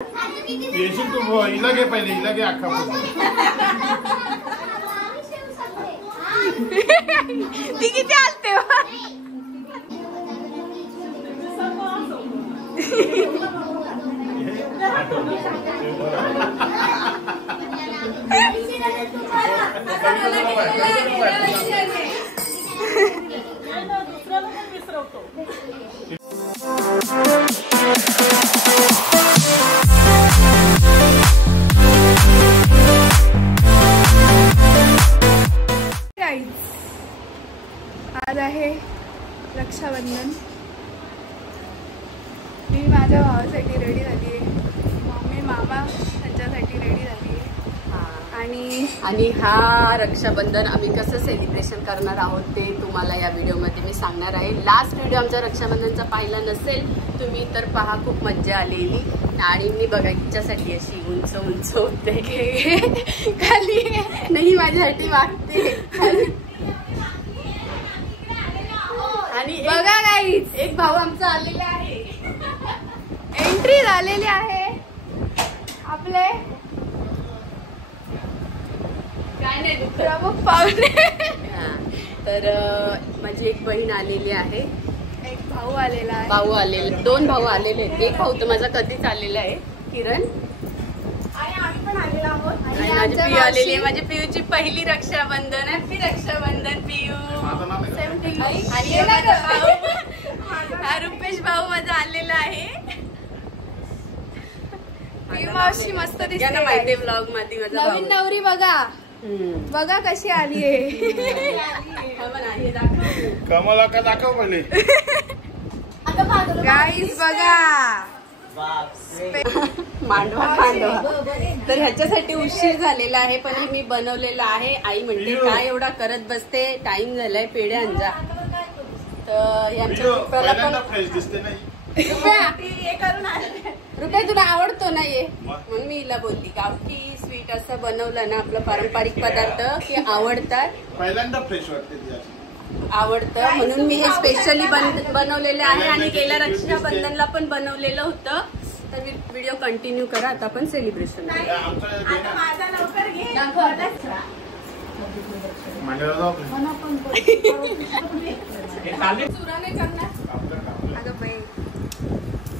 येशील तू हिला घे पहिले हिला घे अख्खा ती किती आलते आज आहे रक्षाबंधन. मी माझ्या भावासाठी रेडी झाली आहे, मम्मी मामा त्यांच्यासाठी रेडी झाली आहे. आणि हा रक्षाबंधन आम्ही कसं सेलिब्रेशन करणार आहोत ते तुम्हाला या व्हिडिओमध्ये मी सांगणार आहे. लास्ट व्हिडिओ आमचा रक्षाबंधनचा पाहिला नसेल तुम्ही तर पहा, खूप मज्जा आलेली. आणि मी बघा हिच्यासाठी अशी उंच उंच होते खाली नाही माझ्यासाठी वागते आणि बघा गाईज एक भाऊ आमचा आलेला आहे, एंट्री झालेली आहे आपले काय नाही प्रमुख पाहुणे. तर माझी एक बहीण आलेली आहे, एक भाऊ आलेला आहे, भाऊ आलेले, दोन भाऊ आलेले आहेत. एक भाऊ तर माझा कधीच आलेला आहे किरण, आणि आम्ही पण आलेलो आहोत. आणि माझी पियू आलेली आहे. माझी पियूची पहिली रक्षाबंधन. हॅपी रक्षाबंधन पियू. आणि हा रुपेश भाऊ माझा आलेला आहे. पियू मावशी मस्त दिसते. यांना माहिती ब्लॉग मध्ये माझा भाऊ. नवीन नवरी बघा बघा कशी आली आहे. कमला का दाखव पहिले. गाईस बघा मांडवा मांडवा. तर ह्याच्यासाठी उशीर झालेला आहे, पण हे मी बनवलेलं आहे. आई म्हणते काय एवढा करत बसते, टाइम झालाय, पेढे आणजा. तर यांच्या पण फ्रेश दिसते नाही. रुपया तुला आवडतो ना ये, मग मी हिला बोलली गावठी स्वीट असं बनवलं ना आपलं पारंपरिक पदार्थ की आवडतात, पहिल्यांदा फ्रेश वाटते ती. आवडतं म्हणून मी हे स्पेशली बनवलेले आहे. आणि गेल्या रक्षाबंधनला पण बनवलेलं होतं. तर व्हिडिओ कंटिन्यू करा. आता आपण सेलिब्रेशन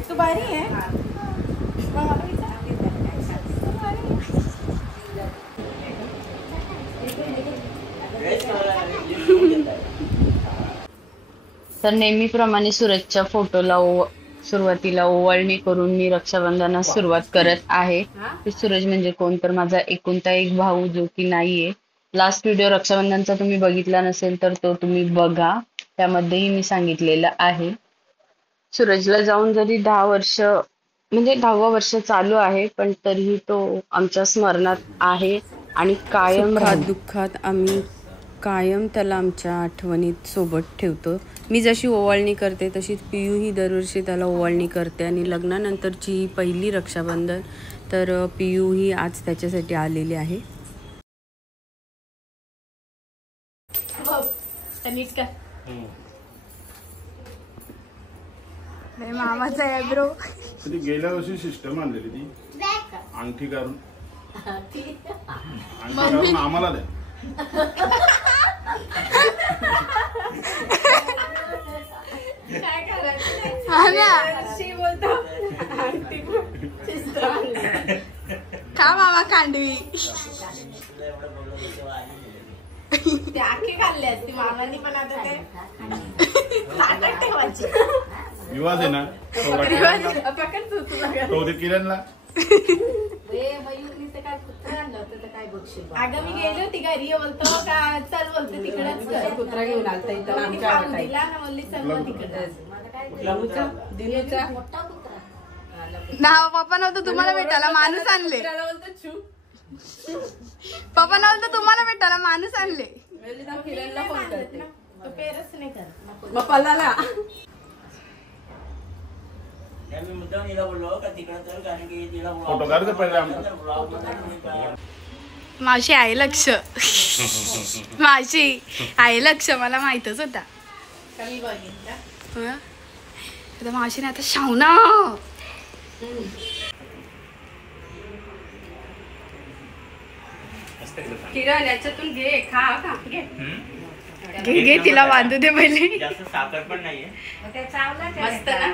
तू भारी आहे. तर नेहमीप्रमाणे सूरजच्या फोटोला सुरुवातीला ओवाळणी करून मी रक्षाबंधनास सुरुवात करत आहे. सूरज म्हणजे कोण तर माझा एकुलता एक भाऊ जो की नाहीये. लास्ट व्हिडिओ रक्षाबंधनचा तुम्ही बघितला नसेल तर तो तुम्ही बघा, त्यामध्येही मी सांगितलेलं आहे. सूरजला जाऊन जरी 10 वर्ष म्हणजे 10वं वर्ष चालू आहे, पण तरीही तो आमच्या स्मरणात आहे आणि कायम दुःखात आम्ही कायम त्याला आमच्या आठवणीत सोबत ठेवतो. मी जशी ओवाळणी करते तशीच पियू ही दरवर्षी त्याला ओवाळणी करते. आणि लग्नानंतरची ही पहिली रक्षाबंधन, तर पियू ही आज त्याच्यासाठी आलेली आहे. मामाचा आहे ब्रो. गेल्या वर्षी सिस्टम आणलेली ती अंगठी काढून आम्हाला द्या. का मामा कांडवी ते आखे खाल्ले असते मामांनी, पण आता ते ताटात ठेवायची. विवाद आहे ना तो किरणला. अगं मी गेली होती घरी, बोलतो का चल बोलते तिकडेच कुत्रा घेऊन आलता इथं दिला ना, बोलली चल मग तिकडे. ना पप्पा नव्हतं तुम्हाला भेटायला माणूस आणले. पप्पा नव्हतं तुम्हाला भेटायला माणूस आणले. किरणला फोन करते, तो पेरच नाही कर पप्पाला. मावशी आहे लक्ष. मावशी आहे लक्ष, मला माहितच होता. आता मावशीने आता शावना किरण याच्यातून घे, खा का घे. घे घे तिला बांधू दे पहिले. जास्त साखर पण नाहीये. मस्त ना.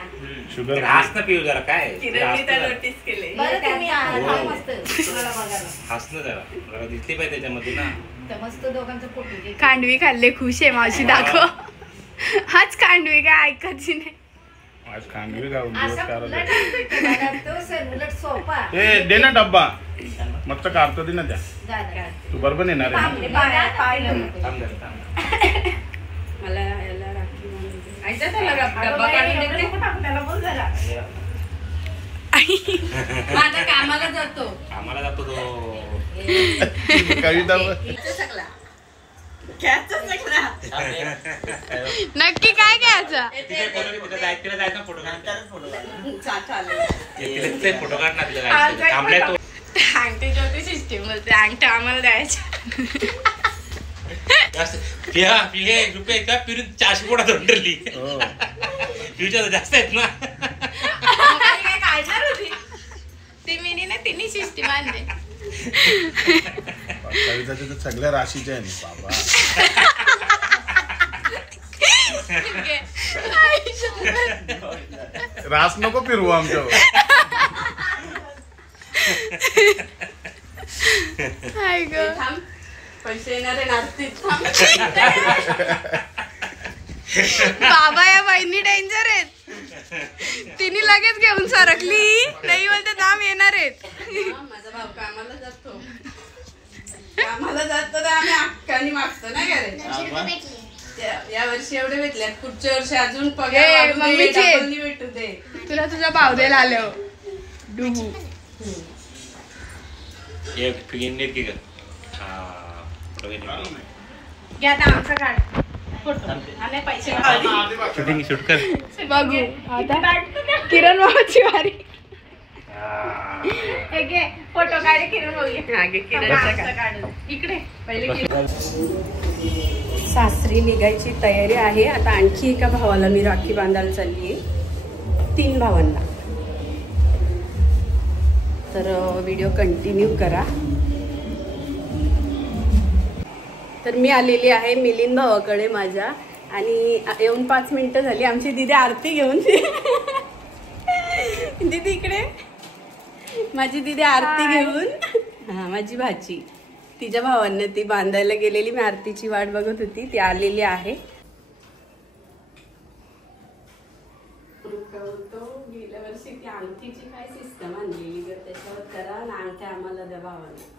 शुगर हसणं पिऊ जरा काय किरणने तर नोटीस केले. बरं तुम्ही हो. मस्त तुम्हाला बघायला हसणं जरा दिसली पाहिजे त्याच्यामध्ये ना. तर मस्त दोघांचं फोटो घे. खांडवी खाल्ले खुश आहे मावशी दाखव. हाच खांडवी काय ऐकायची नाही. आज खांडवी गाऊन असा दिवस उलट काढायला. करायला तो सर उलट सोपा. ए दे ना डब्बा मस्त काढतो दे ना त्या. जा. तू बरोबर येणार आहे ना? थांब जरा, थांब. मला याला राखी बांधायची. आईचा त्याला डब्बा काढून देते. माझा कामाला जातो. आम्हाला जातो तो. कविता नक्की काय घ्यायचं? तिला जायचं फोटो चालेल. फोटो काढ ना तिला थांबलाय तो. अंगठीची होती सिस्टीम बोलते अंगठ्या आम्हाला द्यायच्या. रुपये का फिरून 400 पोटा धरली. फ्युचर जास्त आहेत ना. काय काढणार होती ती मिनी ना तिने सिस्टीम आणली. कविताचे तर सगळ्या राशीचे आहे ना बाबा. रास नको फिरवू आमच्यावर. हाय ग थांब. पैसे येणारे नाचतील. थांब. बाबा या बहिणी डेंजर आहेत. तिने लगेच घेऊन सरकली नाही बोलते दाम येणार आहेत. माझा भाऊ कामाला जातो. कामाला जातो तर आम्ही हक्कानी मागतो ना घरी. या वर्षी एवढे भेटले, पुढच्या वर्षी अजून पगार ए, वाढू दे, मम्मीचे. डबलनी भेटू दे. तुला तुझा भाव द्यायला आलो डुबू. घ्या आता आमचा काढ फोटो. आणि पैसे काढ. शूटिंग शूट कर. बघू आता किरण मामाची वारी. हे घे फोटो काढ. किरण बघूया. हा, घे किरणचा काढ. इकडे पहिले किरण. सासरी निघायची तयारी आहे. आता आणखी एका भावाला मी राखी बांधायला चालली आहे. 3 भावांना. तर व्हिडिओ कंटिन्यू करा. तर मी आलेली आहे मिलिंद भावाकडे माझ्या. आणि येऊन 5 मिनिटं झाली. आमची दीदी आरती घेऊन. दीदी इकडे. माझी दीदी आरती घेऊन. हा माझी भाची. तिच्या भावांना ती बांधायला गेलेली. मी आरतीची वाट बघत होती. ती आलेली आहे. गेल्या वर्षी ती अंगठीची काय सिस्टम आणलेली ग, त्याच्यावर करा आणि अंगठ्या आम्हाला द्या भावाला.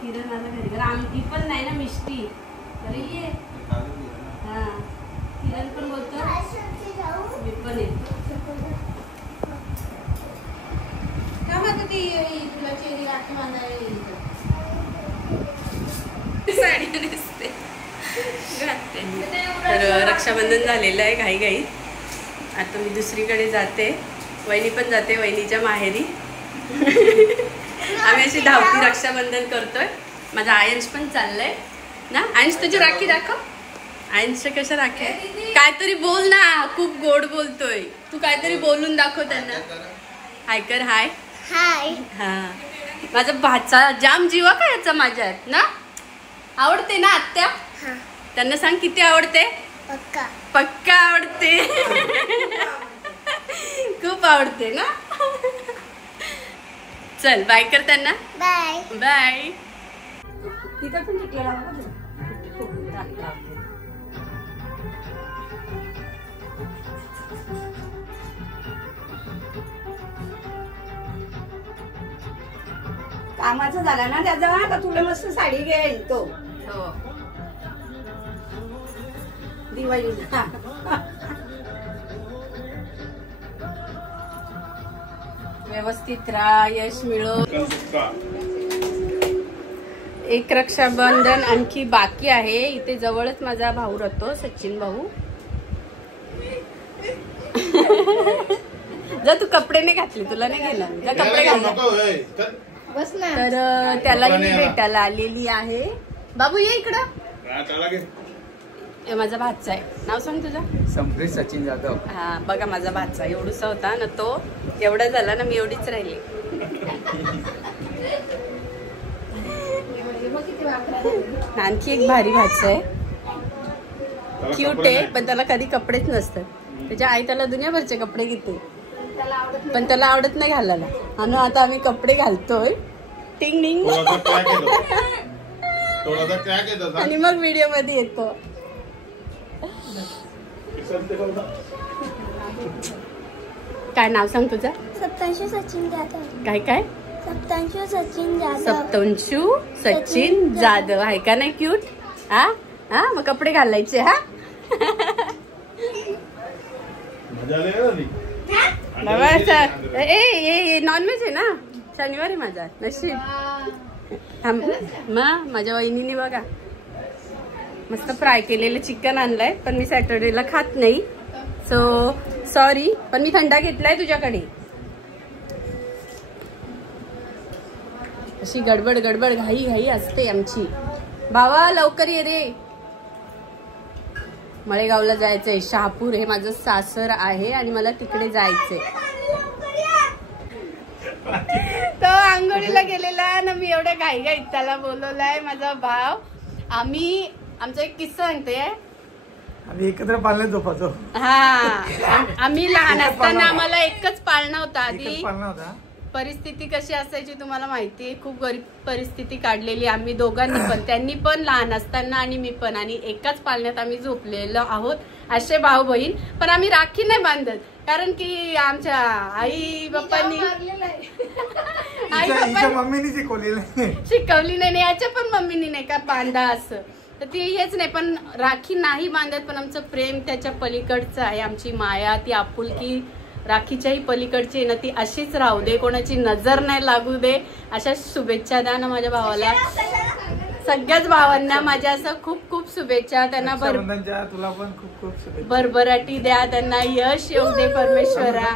किरण आता घरी घर आमटी पण नाही ना मिष्टी तरी ये. हा किरण पण बोलतो मी पण येतो. का मग ती तुला चेरी राखी बांधायला साडी नेसते घालते. तर रक्षाबंधन झालेलं आहे घाई. आता मी दुसरीकडे जाते. वहिनी पण जाते वहिनीच्या माहेरी. आम्ही अशी धावती रक्षाबंधन करतोय. माझा आयंश पण चाललंय ना. आयंश तुझी राखी दाखव. आयंशच्या कशा राखी काहीतरी बोल ना. खूप गोड बोलतोय. तू काहीतरी बोलून दाखव त्यांना. हाय कर. हाय हाय. हा माझा भाचा जाम जीवा का याचा माझ्यात ना. आवडते ना आत्या. त्यांना सांग किती आवडते. पक्का आवडते. खूप आवडते ना. चल बाय कर त्यांना. Bye bye. तिथं पण टिकला. कामाचं झालं ना त्याचा. आता तुला मस्त साडी घेईल तो दिवाळीला. व्यवस्थित राहा. यश मिळो. एक रक्षाबंधन आणखी बाकी आहे. इथे जवळच माझा भाऊ राहतो सचिन भाऊ. जा तू कपडे नाही घातले, तुला नाही गेला जा कपडे घाल. बस ना. तर त्याला मी भेटायला आलेली आहे. बाबू ये इकडं. माझा भाचा आहे. नाव सांग तुझं? संप्रीत सचिन जाधव. हा बघा माझा भाचा एवढूसा होता ना, तो एवढा झाला ना, मी एवढीच राहिली. आणखी एक भारी भाचा आहे, क्यूट आहे, पण त्याला कधी कपडेच नसतात. त्याच्या आई त्याला दुनियाभरचे कपडे घेते, पण त्याला आवडत नाही घालायला. आणि आता आम्ही कपडे घालतोय टिंग टिंग आणि मग व्हिडिओ मध्ये येतो. काय नाव सांग तुझं? सप्तांशू सचिन जाधव. काय काय? सप्तांशू सचिन जाधव. सप्तांशू सचिन जाधव आहे का नाही क्यूट? हा हा मग कपडे घालायचे. हा बाबा ए नॉनव्हेज आहे ना, शनिवारी माझा नशीब. माझ्या वहिनीने बघा मस्त फ्राय केलेलं चिकन आणलंय, पण मी सॅटर्डेला खात नाही, सो सॉरी. पण मी थंडा घेतलाय तुझ्याकडे. अशी गडबड गडबड घाई घाई असते आमची. भावा लवकर ये रे, मळेगावला जायचंय. शहापूर हे माझं सासर आहे आणि मला तिकडे जायचंय. तो आंघोळीला गेलेला ना, मी एवढ्या घाई घाईत त्याला बोलवलाय. माझा भाव, आमचा एक किस्सा सांगते. आम्ही एकत्र पाळण्यात झोपायचो. हा आम्ही लहान असताना आम्हाला एकच पाळणा होता. आधी पाळणा होता. परिस्थिती कशी असायची तुम्हाला माहितीये, खूप गरीब परिस्थिती काढलेली आम्ही दोघांनी पण, त्यांनी पण लहान असताना आणि मी पण. आणि एकाच पाळण्यात आम्ही झोपलेलो आहोत असे भाऊ बहीण. पण आम्ही राखी नाही बांधत, कारण की आमच्या आई बाप्पांनी मम्मीनी शिकवली नाही. याच्या पण मम्मीनी नाही का बांधा असं, तर ती हेच नाही. पण राखी नाही बांधत, पण आमचं प्रेम त्याच्या पलीकडचं आहे. आमची माया, ती आपुलकी राखीच्याही पलीकडची ना, ती अशीच राहू दे, कोणाची नजर नाही लागू दे. अशा शुभेच्छा द्या ना माझ्या भावाला. सगळ्याच भावांना माझ्या असं खूप खूप शुभेच्छा. त्यांना तुला पण खूप खूप शुभेच्छा. भरभराटी द्या, त्यांना यश येऊ दे परमेश्वरा.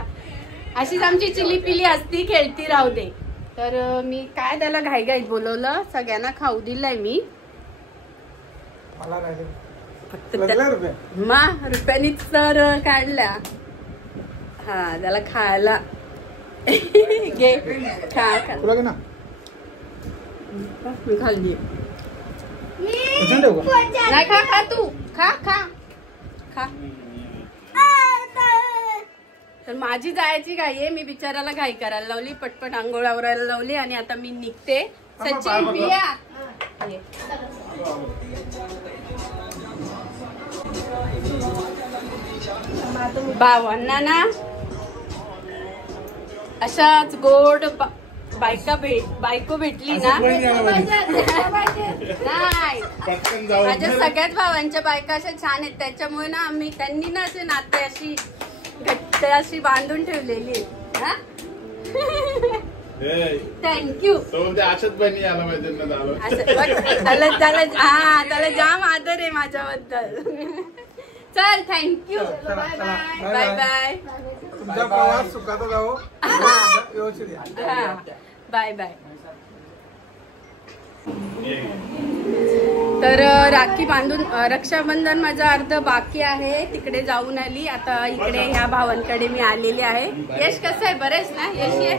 अशीच आमची चिलीपिली असती, खेळती राहू दे. तर मी काय त्याला घाईघाईत बोलवलं, सगळ्यांना खाऊ दिलंय मी. फक्त रुपयानीच तर काढल्या. हा त्याला खायला घे, खा खा. मी खाल्ली नाही. खा खा तू, खा खा खा. तर माझी जायची घाई आहे, मी बिचाराला घाई करायला लावली, पटपट आंघोळ आवरायला लावली आणि आता मी निघते. सचिन पिया भावांना ना अशाच गोड बायको भेटली ना. नाही माझ्या सगळ्याच भावांच्या बायका अशा छान आहेत, त्याच्यामुळे ना आम्ही त्यांनी ना असे नाते अशी घट्ट अशी बांधून ठेवलेली आहे. थँक्यू. त्याला जाम आदर आहे माझ्याबद्दल. चल थँक्यू, बाय बाय. तुमचा प्रवास सुखाचा जाओ. Bye bye. तर राखी बांधून रक्षाबंधन माझं अर्ध बाकी आहे, तिकडे जाऊन आली. आता इकडे ह्या भावांकडे मी आलेली आहे. यश कसं आहे? बरेच ना यश? ये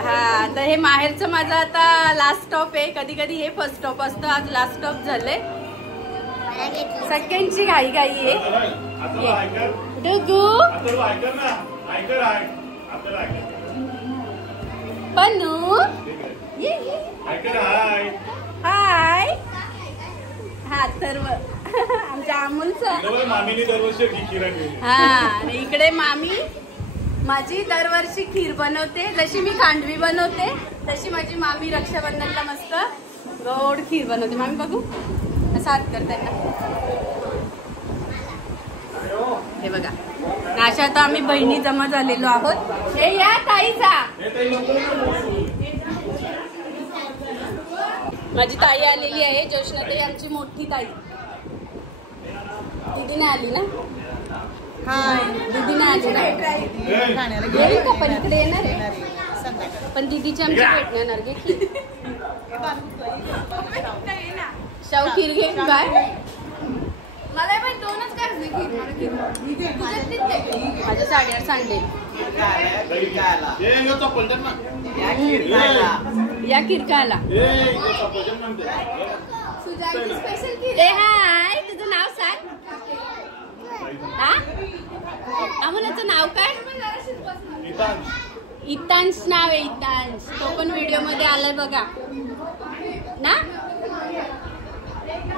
हा. तर हे माहेरचं माझं आता लास्ट स्टॉप आहे. कधी कधी हे फर्स्ट स्टॉप असतं, आज लास्ट स्टॉप झालंय. सगळ्यांची घाई घाई आहे. डुगू पन्नू हाय. हा सर्व आमच्या अमूलचं. हा आणि इकडे मामी माझी दरवर्षी खीर बनवते. जशी मी खांडवी बनवते तशी माझी मामी रक्षाबंधनला मस्त गोड खीर बनवते. मामी बघू असं हात कर त्यांना. हे बघा अशा आता आम्ही बहिणी जमा झालेलो आहोत. हे या ताईचा, माझी ताई आलेली आहे. जोशना ताई आमची मोठी ताई. दीदी नाही आली ना. दीदी नाही आली ना येईल का पण इकडे येणार आहे पण दीदीची आमची भेट नाही येणार की शाव खीर घे काय मला पण दोनच खीर माझ्या 8.5 सांडले या खीर खायला स्पेशल खीर ए हाय तुझं नाव सांग हा आम्हालाचं नाव काय इतांश नाव आहे इतांश तो पण व्हिडिओ मध्ये आलाय बघा ना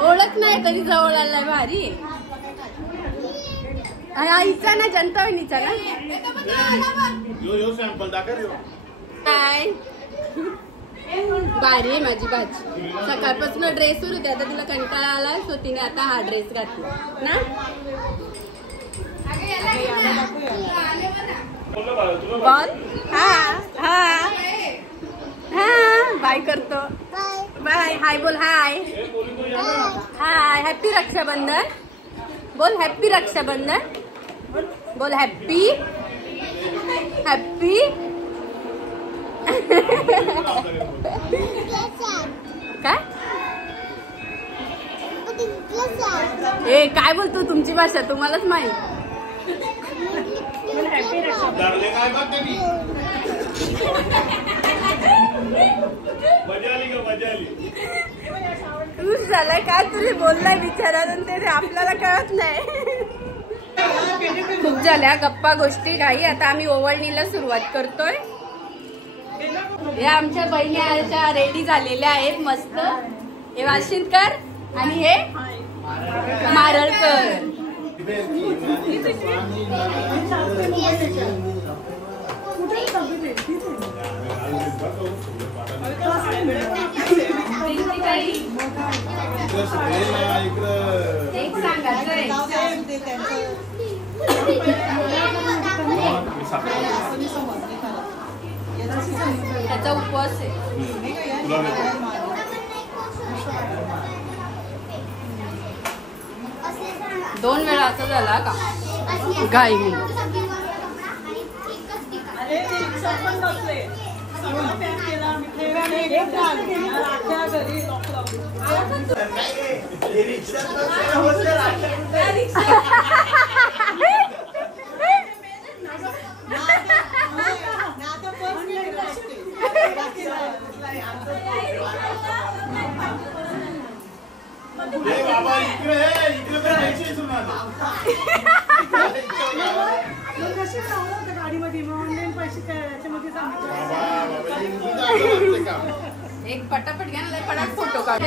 ओळख नाही तरी जवळ आलाय भारी आईचा ना जनता वहिनीचा ना काय भारी आहे माझी भाजी सकाळपासून ड्रेसवर होती आता तिला कंटाळा आला सो तिने आता हा ड्रेस घातला ना बोल हा हा हा बाय करतो बाय हाय बोल हाय हाय हॅपी रक्षाबंधन बोल हॅपी रक्षाबंधन बोल हॅपी हॅपी काय ए काय बोलतो तुमची भाषा तुम्हालाच माहित तू झालाय काय तुझे बोललाय विचारातून ते आपल्याला कळत नाही खूप झाल्या गप्पा गोष्टी काही आता आम्ही ओवळणीला सुरुवात करतोय हे आमच्या बहिणी आमच्या रेडी झालेल्या आहेत मस्त हे वाशिंदकर आणि हे मारळकर एक सांगायचं त्याचा उपवास आहे दोन वेळा असं झाला का गाई एक पटापट घ्या ना पटापट फोटो काढ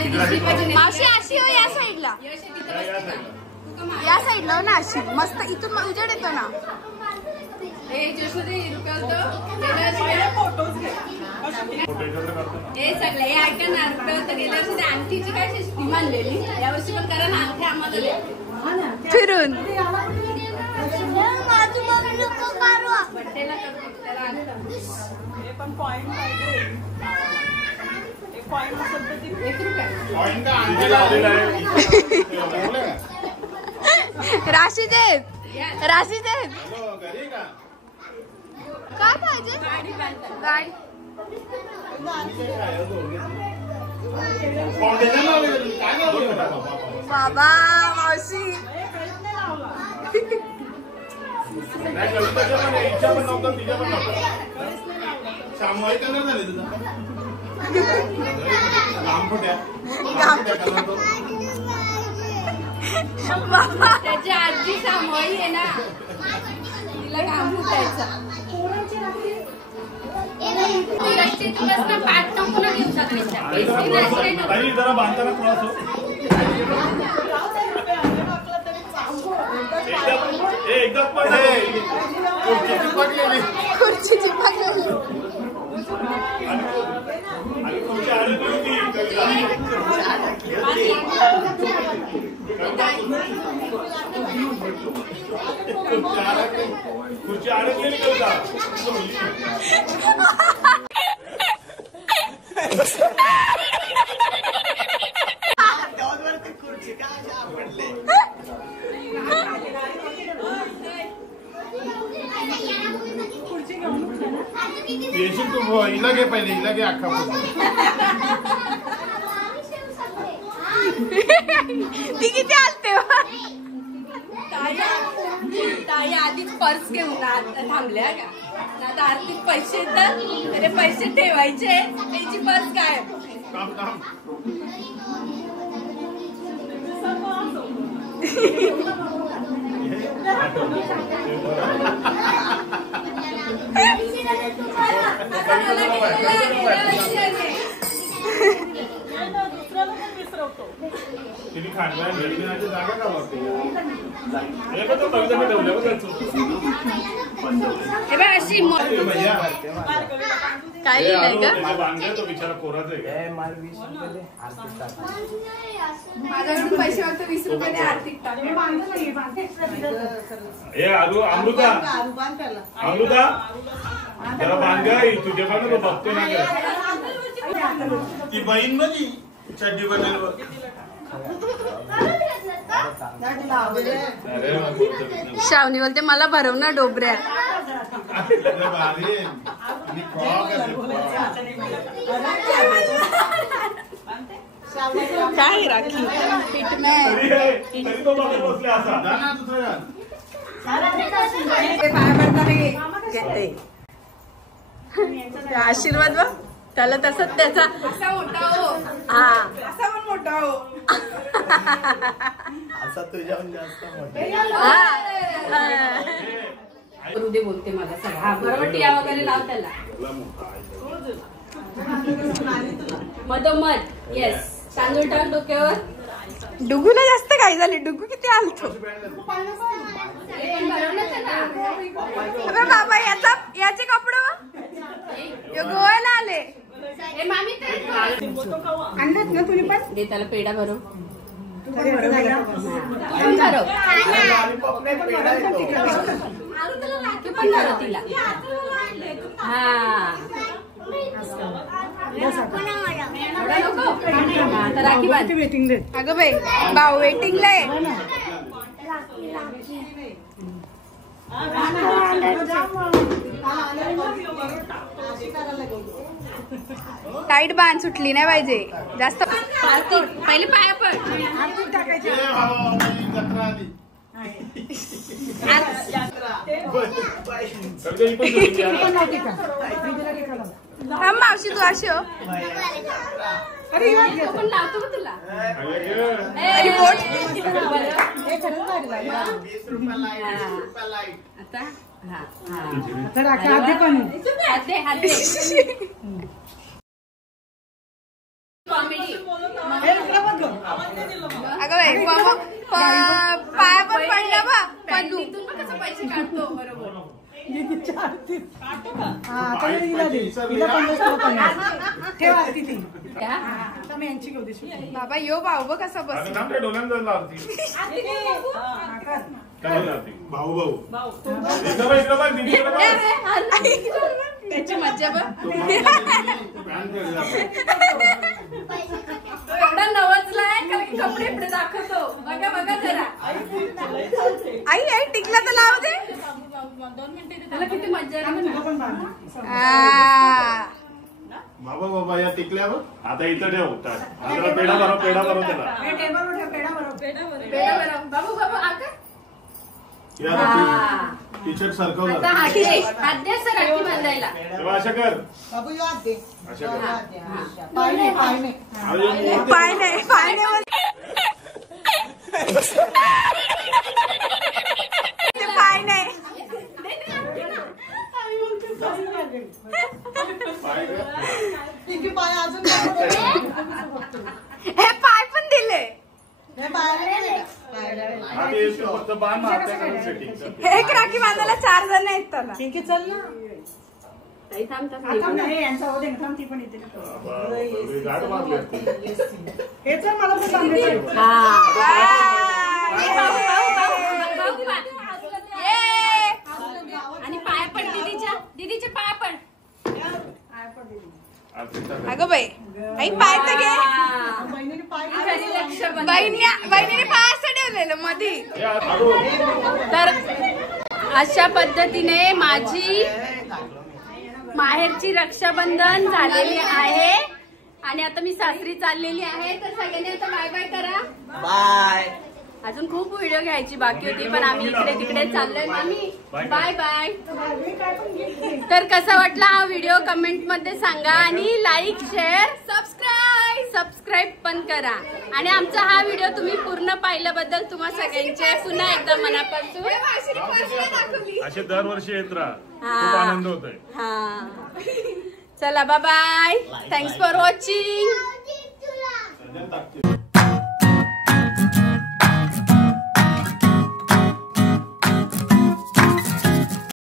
मावशी अशी हो या साईडला या साईडला ना अशी मस्त इथून उजेड येतो ना हे सगळं हे ऐका ना रुपये होतं गेल्या वर्षी अंगठीची काय शिस्ती मानलेली यावर्षी पण करा ना अंगठी आम्हाला फिरून बड्डेला करतो त्याला राशी देत राशी देत काय पाहिजे गाडी बाबा मावशी त्याची आजी सामोई आहे ना तिला काम फुटायचा पाच नको ना दिवसात जरा बांधताना क्रॉस हो एकदा खुर्ची चिपकलेली खुर्ची अडकलेली का येशील तू हिला घे पहिले हिला घे अख्खा ती किती आलते ताई आधीच पर्स घेऊन थांबल्या का आता आर्थिक पैसे येतात अरे पैसे ठेवायचे त्याची पर्स काय तुम्ही खांडव्या भेटण्याची जागा का वाटते अशी काय लिहिलंय का तो बिचारा कोराच आहे माझ्याकडून पैसे वाटतं 20 रुपये आर्थिक अमृता जरा बांधा तुझ्या पण तो बघतो ना ती बहीण मध्ये चड्डी बदल श्रावणी बोलते मला भरव ना डोबऱ्या काय राखी आशीर्वाद बघ त्याला तसंच त्याचा असा मोठा हो हा असा पण मोठा हो असा तुझ्याहून जास्त दे बोलते मला सगळं बरोबर टिया वगैरे लाव त्याला मधोमध येस तांदूळ टाक डोक्यावर डुगूला जास्त काय झाले डुगू किती आलतो अबे बाबा याचे कपडे गोव्याला आले आणलात ना तुम्ही पण दे त्याला पेढा भरव तिला हा राखी बांध अगं बाई भाऊ वेटिंगला आहे टाईट बांध सुटली नाही पाहिजे जास्त पहिले पाया पड मावशी तू अशी हो पण लावतो का तुला अगं बाई पाया पण पडला बा पण तू कसं पैसे काढतो बरोबर बाबा यो भाऊ बघ कसा बस भाऊ भाऊ त्याची मज्जा बघ एवढा नवचलाय कारण की कपडे इकडे दाखवतो बघा बघा जरा आई टिकला तर लाव दे 2 मिनिटं त्याला किती मज्जा आहे बाबा बाबा या टिकल्यावर आता इथं ठेव पेढा भरव त्याला बाबू बाबू आता टी शर्ट सरकव हात दे असं राखी बांधायला अशा कर पाय नाही हे पाय पण दिले एक राखी बांधायला 4 जण आहेत त्याला चल ना आणि पाया पड दीदीच्या पाया पड अगं बाई आई पाय तर घे बहिणीने पाय असं ठेवलेलं मधी तर अशा पद्धतीने माझी माहेरची रक्षाबंधन झालेली आहे आणि आता मी सासरी चाललेली आहे. तर सगळ्यांनी आता बाय बाय करा. बाय. अजून खूप व्हिडिओ घ्यायची बाकी होती पण आम्ही इकडे तिकडे चाललोय. आम्ही बाय बाय. तर कसा वाटला हा व्हिडिओ कमेंट मध्ये सांगा आणि लाईक शेअर सबस्क्राईब पण करा. आणि आमचा हा व्हिडिओ तुम्ही पूर्ण पाहिल्याबद्दल तुम्हा सगळ्यांचे पुन्हा एकदा मनापासून असे दरवर्षी येत राहा. हा. खूप आनंद होतोय. हा चला bye bye. Thanks for watching.